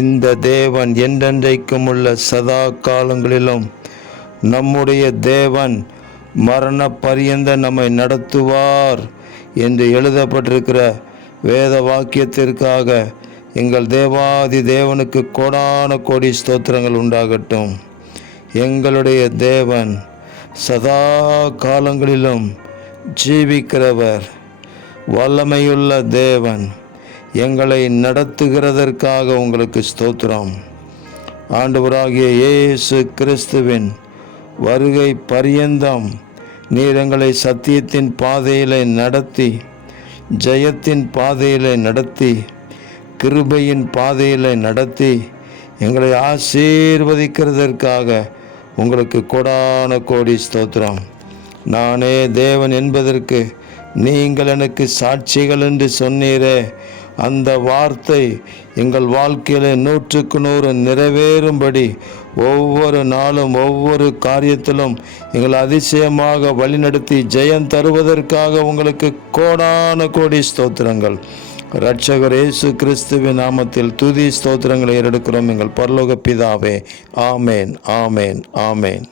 இந்த தேவன் என்றென்றைக்கும் உள்ள சதா காலங்களிலும் நம்முடைய தேவன் மரண பரியந்த நம்மை நடத்துவார் என்று எழுதப்பட்டிருக்கிற வேத வாக்கியத்திற்காக எங்கள் தேவாதி தேவனுக்கு கோடான கோடி ஸ்தோத்திரங்கள் உண்டாகட்டும். எங்களுடைய தேவன் சதா காலங்களிலும் ஜீவிக்கிறவர், வல்லமையுள்ள தேவன். எங்களை நடத்துகிறதற்காக உங்களுக்கு ஸ்தோத்திரம். ஆண்டவராகிய இயேசு கிறிஸ்துவின் வருகை பரியந்தம் நீர் எங்களை சத்தியத்தின் பாதையிலே நடத்தி, ஜெயத்தின் பாதையிலே நடத்தி, கிருபையின் பாதையிலே நடத்தி எங்களை ஆசீர்வதிக்கிறதற்காக உங்களுக்கு கோடான கோடி ஸ்தோத்திரம். நானே தேவன் என்பதற்கு நீங்கள் எனக்கு சாட்சிகள் என்று சொன்னீரே, அந்த வார்த்தை எங்கள் வாழ்க்கையில் 100% நிறைவேறும்படி ஒவ்வொரு நாளும் ஒவ்வொரு காரியத்திலும் எங்களை அதிசயமாக வழிநடத்தி ஜெயம் தருவதற்காக உங்களுக்கு கோடான கோடி ஸ்தோத்திரங்கள். இரட்சகர் இயேசு கிறிஸ்துவின் நாமத்தில் துதி ஸ்தோத்திரங்களை ஏறெடுக்கிறோம் எங்கள் பரலோக பிதாவே. ஆமேன், ஆமேன், ஆமேன்.